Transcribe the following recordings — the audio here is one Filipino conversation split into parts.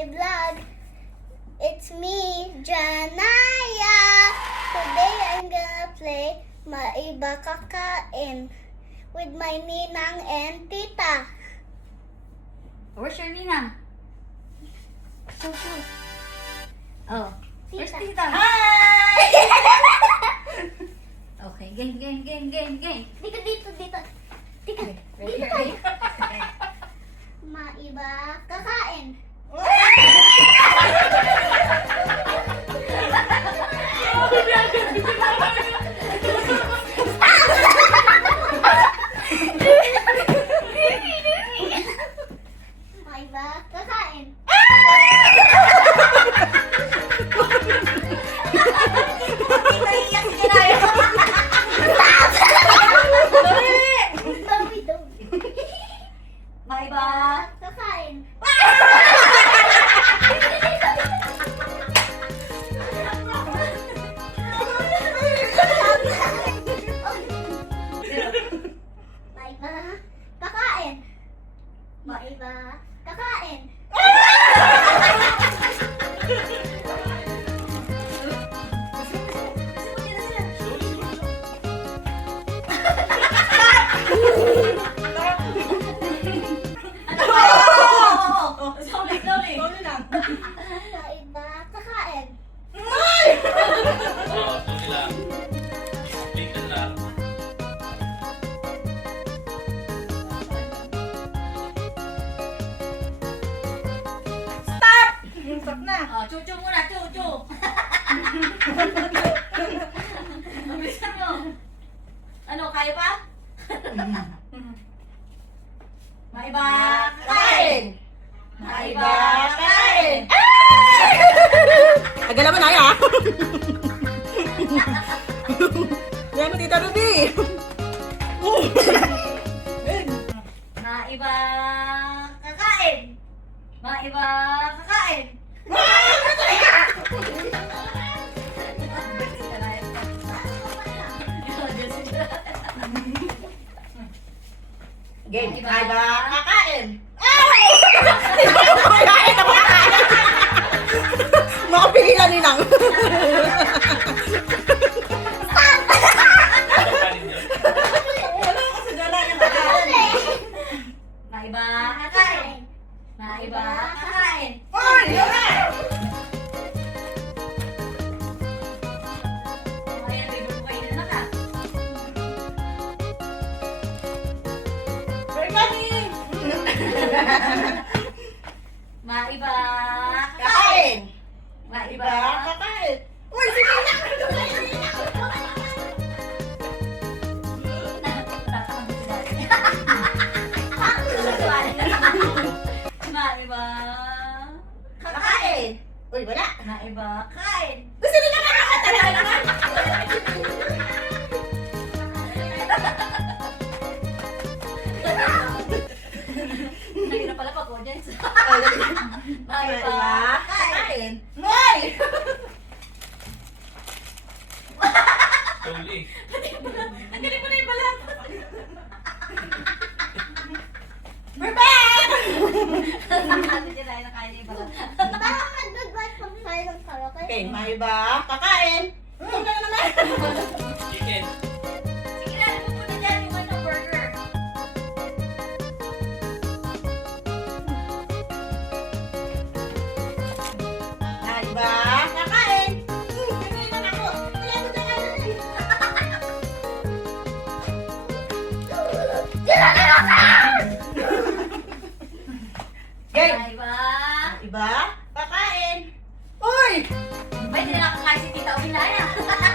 my vlog. It's me, Janaya. Today I'm gonna play Maiba Kakain with my ninang and tita. Where's your ninang? Oh, where's Tita. tita? Hi! Okay, game. Dito. Tika. Ready, ready? Maiba Kakain. Maiba Kakain. Naiiyak si Janaya. Dami. Maiba. Kakain. Maiba Kakain. Maiba Kakain. Slowly. Maiba Kakain. Oo, tuloy lang. Tingnan lang. Oh, chuchu muna, chuchu. Bilisan mo. Ano, kaya pa? Maiba kakain. Maiba kakain. Agad naman ay ah. Yan mo tita Ruby. Maiba kakain. Maiba kakain. Game, Maiba ay ba? kakain. Kakain ako kakain. Makapigilan ni Nang. Kanin yun. Maiba kakain. Maiba kakain. Oy! Ayan, bibig ko kainin na ka. Very funny. Maiba kakain. Kakain. Maiba Kakain. Uy, sige na. Maiba kakain. Uy, wala. Maiba kakain. Gusto nila nakakatagal naman. Nahirap pala pag audience. Maiba kakain. Uy! Slowly. Ang galing mo na yung balat. We're back! Ano dyan ay nakain yung balat. Parang nag-advise pag tayo ng karaoke. Okay, may ba? Kakain. Ito na naman. Chicken. Sige na, ano po na dyan yung ano, burger. May ba? Kakain. Kanina ako. Kaya mo na kain. Game. Maiba. Iba? Kakain. Uy! May hindi na nakakain si Tita Uminaya. Magulat na.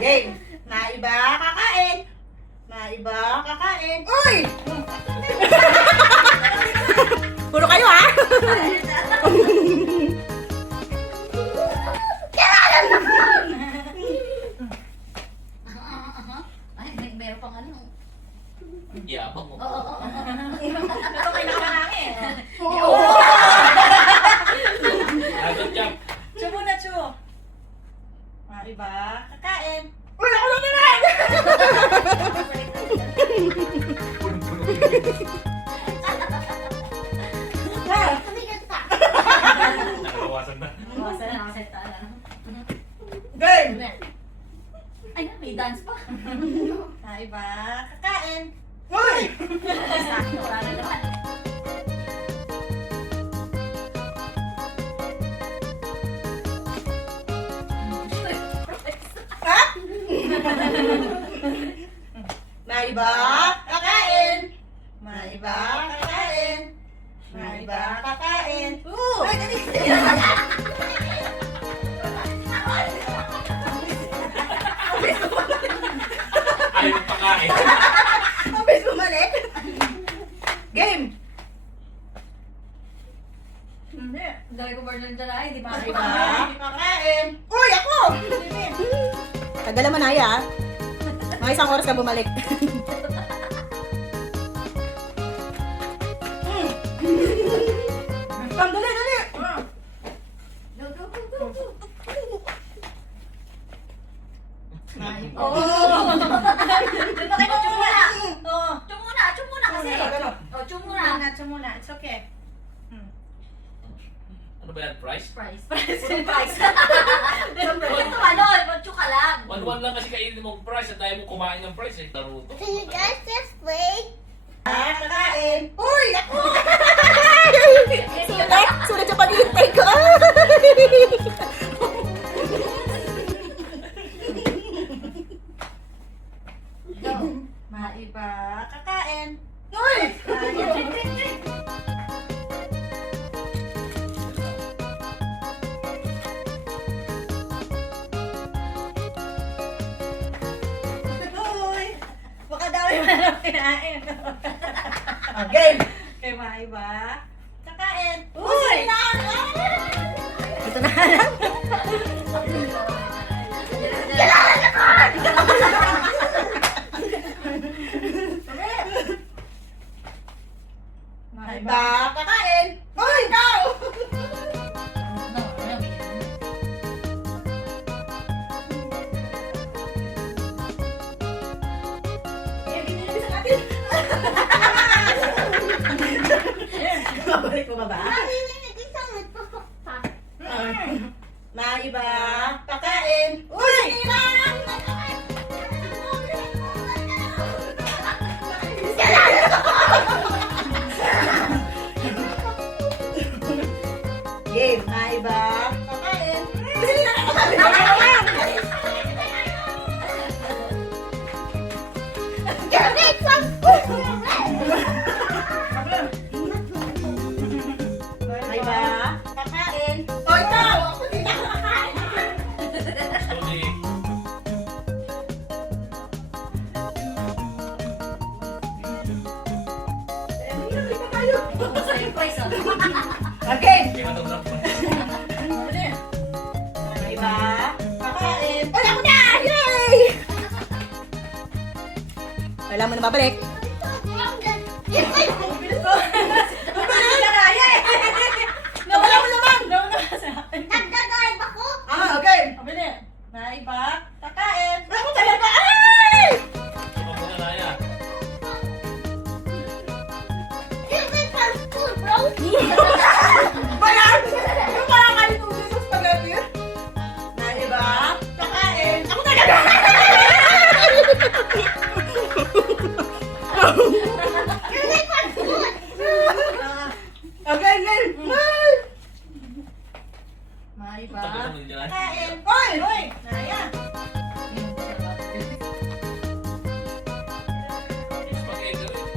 Game. Maiba kakain. Maiba kakain. Uy! Puro kayo ha? Ay, meron pang ano. Yabang mo. Oo. Ito kayo nakamanangin. Agad jump. Chu muna, Chu. Maiba kakain. Uy, ako lang naman! Maiba, kakain. Uy! Sakto, wala na naman. Ha? Maiba, kakain. Maiba, kakain. Maiba, kakain. Ay, dali. Ayaw mo pakain. Ang bilis bumalik. Game. Hindi. Dahil ko burger dyan ay, di ba? Maiba, kakain. Uy, ako! Tagal naman, Aya. Mga isang oras ka bumalik. Pam, dali, dali. Go, go, go, go, go. Oo. Oh! Bakit mo chung muna? Oo. Chung muna kasi. Oh, chung muna. It's okay. Ano ba yan? Price? Price. Puro price. Ito ano, chung ka lang. 1-1 lang kasi kainin mong price at tayo mo kumain ng price eh. Naruto. Can you guys just wait? Kakain. Uy, ako! Sulit sa paghihintay ko. Go. Maiba, kakain. Uy! Uy! Baka dami mo na kinain. Okay. Kay Maiba, kakain. Uy! Ito na lang. Maiba, kakain. Uy, ikaw! No, no, Eh, binilisan natin. Babalik mo ba ba? Maiba, kakain. Uy! Sinirang! Game, Maiba, kakain. Sinirang! Maiba, kakain. O, ikaw! Ako din ako kakain. Sorry. Basta yung price, oh. Okay. Kaya matandang pa. Maiba, kakain. Ay, ako na! Yay! Wala mo na babalik. Nawala mo naman! Nawala ka sa akin. Nagdadrive ako. Ah, okay. Pabili. Maiba, kakain. Wala ko talaga. Ay! Suma muna na yan. You went from school, bro. Parang! Yung parang kalitusin sa spaghetti. Maiba, kakain. Ako talaga! You went from school. Okay, game. Ay! Maiba. Tagal naman dyan. Kakain. Oy! Oy! Naya. Spaghetti rin.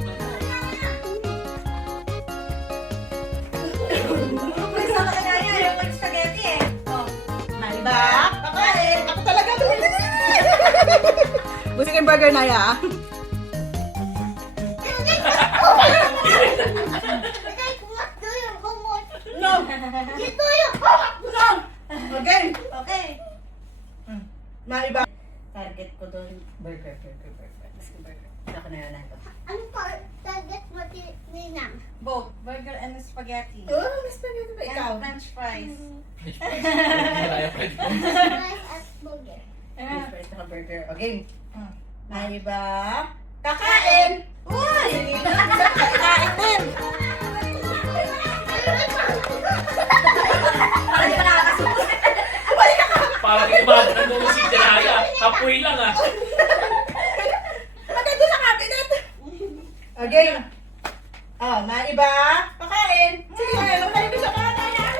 May sama ka Naya. Yung mag-spaghetti eh. Oh. Maiba, kakain. Ako talaga. Busing yung burger, Naya. You went from school. Like, what do your homework? No! You do your homework. No! Okay. Okay. Maiba. Target ko doon. Burger. Gusto burger. Ako na yun ako. Ano pa? Target mo ninang. Both. Burger and spaghetti. Oh, may spaghetti ba ikaw? And french fries. Kaya pa ito. Rice at burger. French fries at burger. Okay. Maiba. Kakain! Uy! Kakain din! Parang di pa nakakasuot. Parang iba ang musik dyan. Hapoy lang ah. Game. Oh, maiba. Kakain. Sige na, magkalibig sa bata yan.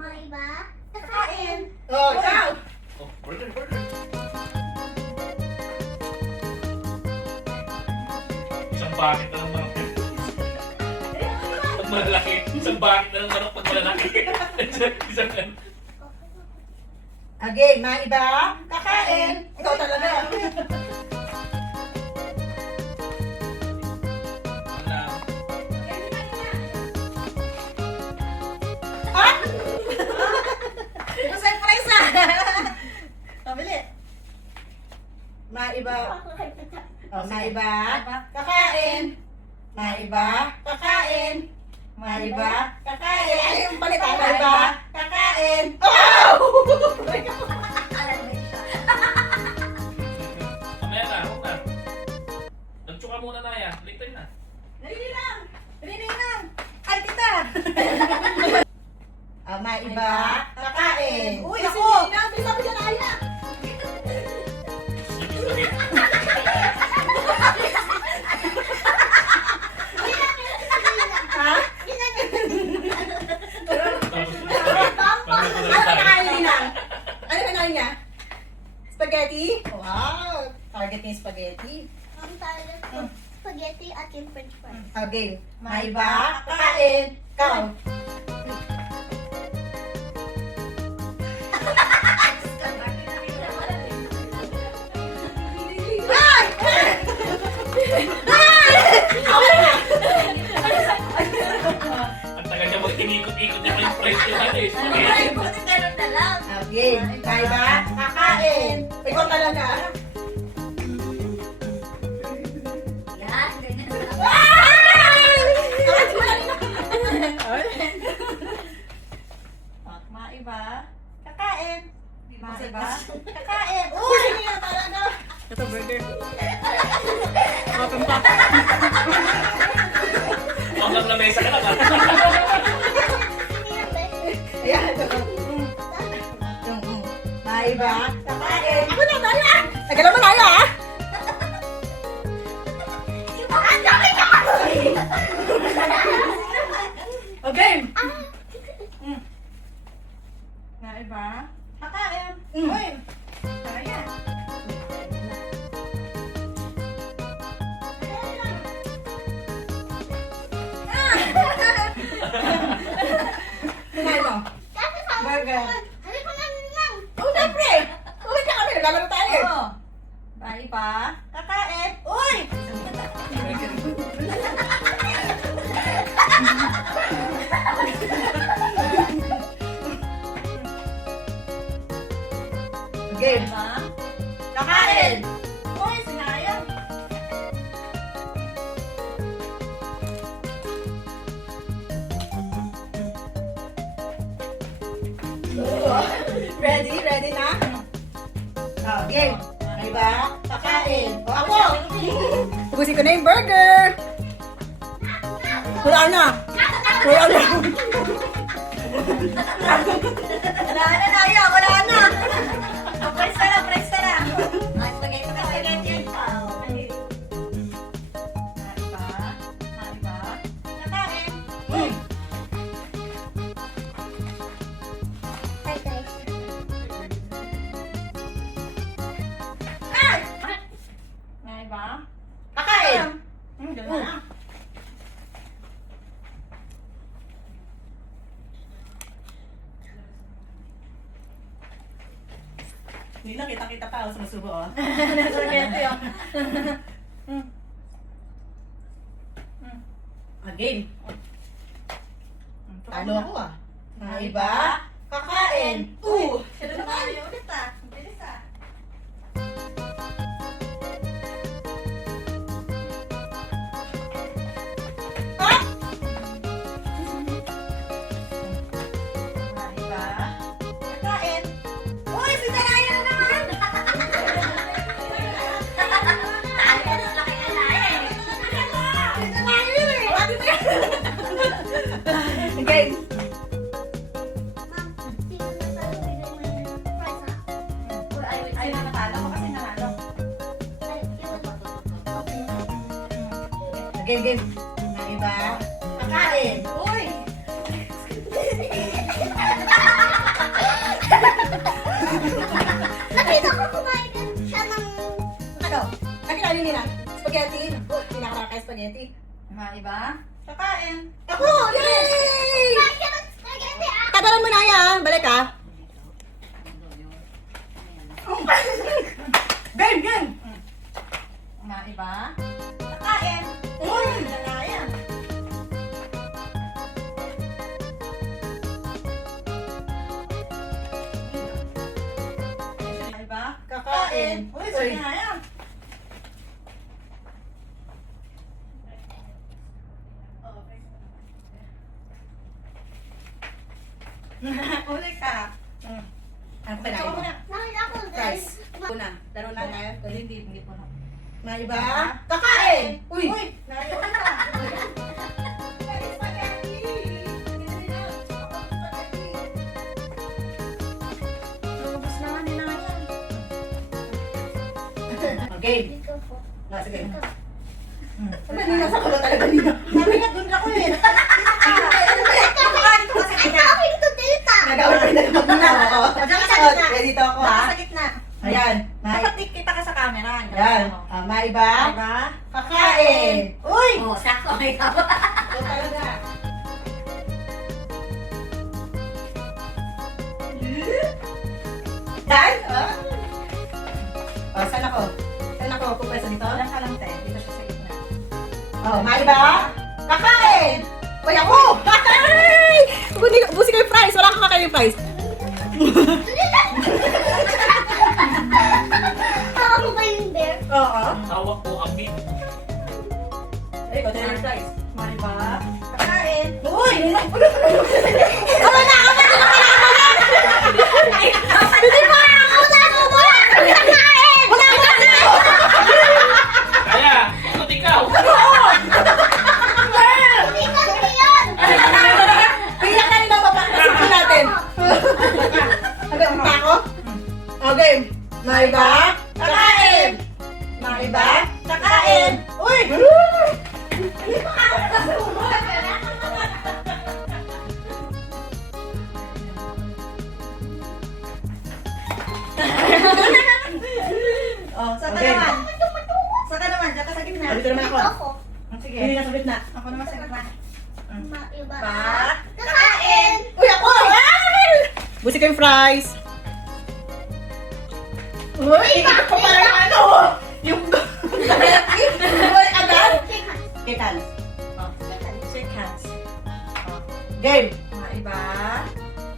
Maiba? Kakain. Oh, ikaw. Oh, burger, burger. Isang bakit na ng manok. Pag malalaki. Isang bakit na ng manok pag malalaki. Isang ano. Again, maiba. Kakain. Ikaw talaga. Ah! Surprise ah! Pabili. Maiba. Oh, maiba. Kakain. Maiba. Kakain. Maiba. Kakain. Ay, yung palit. Maiba. Kakain. Oh! Alam mo siya. Mamaya na, huwag na. Nagtsuka muna na yan. Later na. Dali lang. Dali lang. Ay, tita. Maiba. Kakain. Uy, ako. Bisa mo dyan, Aya. Ha? Ano kinain nila? Ano kinain niya? Spaghetti? Wow! Target niya yung spaghetti. Ang talent ko. Spaghetti at yung french fries. Okay. Maiba. Kakain. Ikaw. Ang tagal niya mag-inikot-ikot niya pa yung price niya natin. Ay, buti ganun na lang. Okay. Maiba. Kakain. Ikaw talaga. Yan, ganyan na lang. Maiba. Kakain. Maiba. Kakain. Uy! Hindi na talaga. Ito burger. Open pa. Hanggang na mesa ka lang. Ayan. Maiba. Kakain. Ako na, Naya. Tagal naman, Naya, ah. Okay. Maiba. Kakain. Uy. Naya. Kinain mo? Kasi sabi Burger. ko, sabi ko lang. Oh, siyempre! Ulit ka kami, naglalaro tayo. Oo. Maiba. Kakain. Uy! Game. Kakain. Uy, sinayang. Ready? Ready na? Oh, game. Maiba. Kakain. O, ako. Ubusin ko na yung burger. Wala na. Wala na. Wala na, Naya. Wala na. Press na lang, press na lang. Ay, spaghetti na spaghetti. Maiba. Maiba. Kakain. Hi guys. Maiba. Kakain. Ganun na. Hindi na kita-kita pa ako sumusubo, oh. Spaghetti, oh. Again. Talo ako, ah. Maiba. Kakain. Sila na tayo ulit, ah. Bilis, ah. Ah! Maiba. Kakain. Uy, si Daraya na naman! Talo ka na laki na na eh. Okay. Ma'am, sino na tayo bigay mo yung fries ha? Uy, ay, Ay, natalo ko kasi nanalo. Game. Mga iba, kakain. Uy! Nakita ko kumain siya ng... Ano? Nakilala niyo nila? Spaghetti? Pinakarakay spaghetti. Mga iba, kakain. Ako! Yay! Kumain siya ng spaghetti ah! Tatalan mo na yan. Balik ha. Game! Mga iba, kakain. Uy! Yan. Mga iba, Kakain. Uy, Uy. sige na yan. Uli ka. Ang Ito ko kinain. na. Nakita ko Guys, guys. una. Laro na tayo. Hindi po na. Mga iba, kakain. Uy! Nariyan ka na. Lubos na, hindi na yan. Game. Dito po. Sige. Ano nasa kulo talaga nila? Sabi nga, dun ako eh. Kakain to tita. Nag-awal rin na naman na ako. Diyan ka sa gitna. Kaya dito ako ha. Sa gitna. Ayan. Dapat kita ka sa camera. Ayan. Mga iba, Diba? kakain. Uy! Oo, sakto. May tama. Ito talaga. Dan? Oh, saan ako? Saan ako? Pupwesto dito? Diyan ka lang, te. Dito siya sa gitna. Oh, mga iba, kakain! Uy, ako! Kakain! Busi ko yung fries. Wala kang kakain yung fries. Tawa mo ba yung bear? Oo. Hawak ko ang beat. Ay, ikaw din yung fries. Mariba, kakain. Uy! Kaya, ikot ikaw. Hindi ko yan. Piyak na rin ang mapapasok natin. Hanggang pa ako? Okay. Mga iba, kakain! Mga iba, kakain! Uy! Oh, saka Okay. naman. Saka naman, diyan ka sa gitna. Dito naman ako. Ako. Sige. Hindi na sa gitna. Ako naman sa gitna. Maiba. Pa. Kakain. Uy, ako! Ay! Busi ko yung fries. Uy! Ito pa yung ano! Yung... Uy, agad? Okay, hands. Shake hands. Game. Mga iba,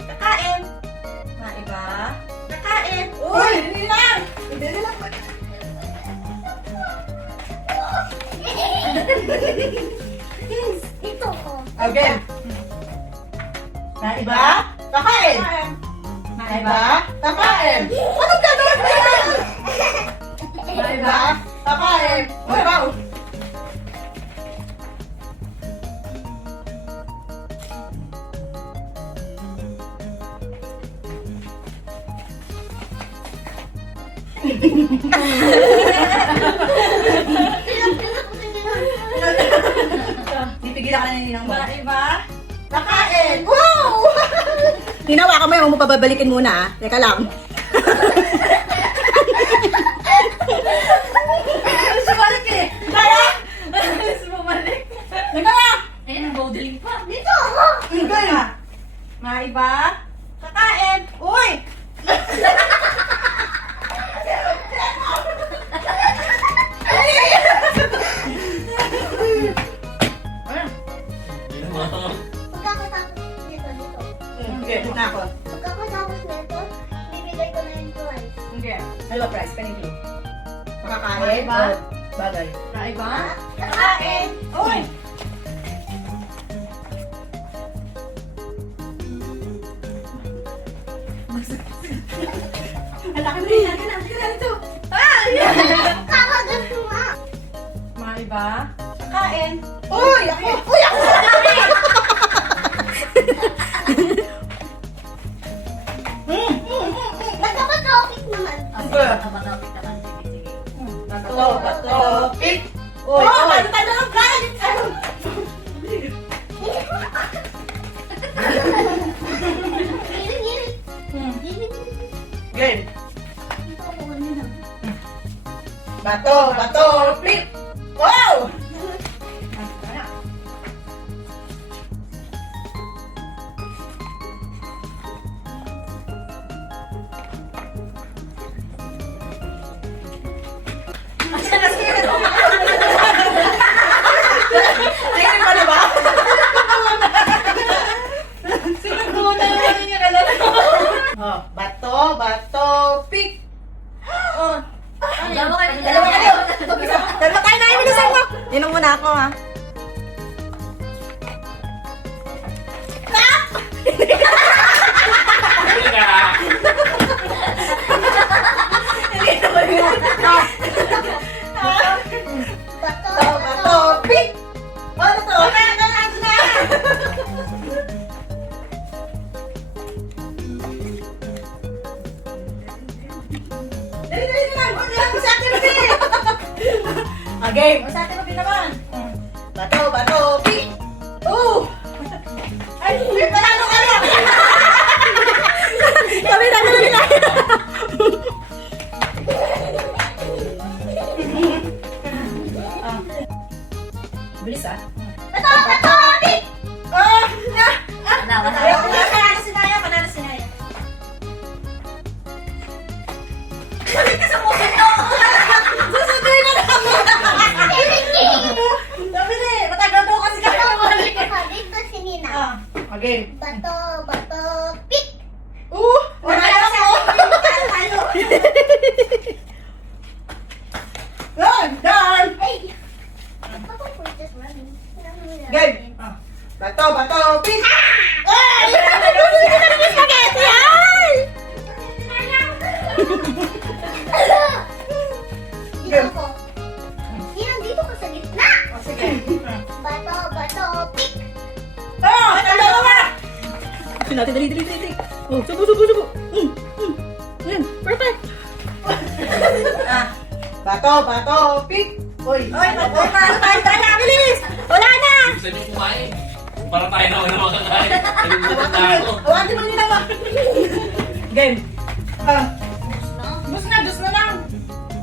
kakain. Mga iba, kakain. Uy! Hindi lang! Hindi lang. Yes, ito ko. Okay. Mga iba, kakain! Mga iba, kakain! Anong gagawin mo yan? Mga iba, kakain! Uy, wow! Pipigilan ka na ninang mo. Mga iba, Kakain! Wow! Tinawa ka mo yung mapababalikin muna ah. Teka lang. alis bumalik eh. Kaya! Alis bumalik. Teka lang! Ayun, ang modeling pa. Dito ako. Kaya! Mga iba, kakain. Uy! Pagkakatapos dito. Okay, na ako. Pagkakatapos nito, bibigay ko na yung prize. Okay. Ano ba price? Kanin clue. Makakain? Iba? o Bagay. Mga iba, Kakain. uy! Alaka na rin. Alaka na ito. Kakagat mo nga. Mga iba, kakain. Uy! Ako! Uy! Ako! Nagkapag-topic naman. Bato, bato, pick! Oh, bato tayo ng prize! bato, pick. Wow! Ayun mo na ba? Sinaguna naman yung kalala. Oh, bato, pick. Oh. Dalawa kayo. Dalawa tayo na, bilisan mo. Inom muna ako, ha. Hindi na. Bato, Bato, pick. Ano to? Dali na. Huwag lang sa akin, Ruby. Okay, sa atin, Ruby naman. Bato, pick. Oh! Ay, may panalo ka na. Kami na. Bilis, ah. bato, pick. Ah! Panalo si Naya. Bakit ka sumusunod? Susunduin na lang! Sabi na eh, matagal daw kasi kaya mali. Dito si Nina. Okay. Bato, pick. Panalo ko! Done! Hey. Papa, we're just running. Game! Bato, pick! Ay! Hindi ka na spaghetti, ay! Dito ako. Nina, dito ka sa gitna. Sige. Bato, pick. Dalawa! Dali. Oh, subo. Yan, perfect. Bato, pick. Oy, bato tayo, bilis! Wala na! Gusto niyo kumain. Para tayo naman na makakain. Nalulutan na ako. Awati mo nila ba? Game. Dus na lang.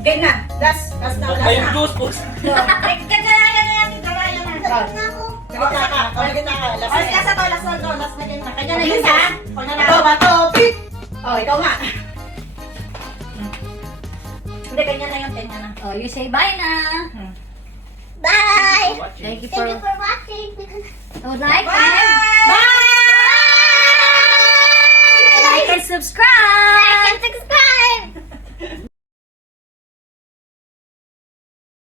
Game na. Last na. Ay, yung juice, boss. Kagaya na yan. Sagot na ako. Nagkita ka. Last na game na. Kanya na yun, ha? Bato, pick. Oh, ikaw nga. Hindi, kanya na yun. Kanya na. Oh, you say bye na. Bye. Thank you Thank you for watching. So, like Bye! and... Bye! Like and subscribe!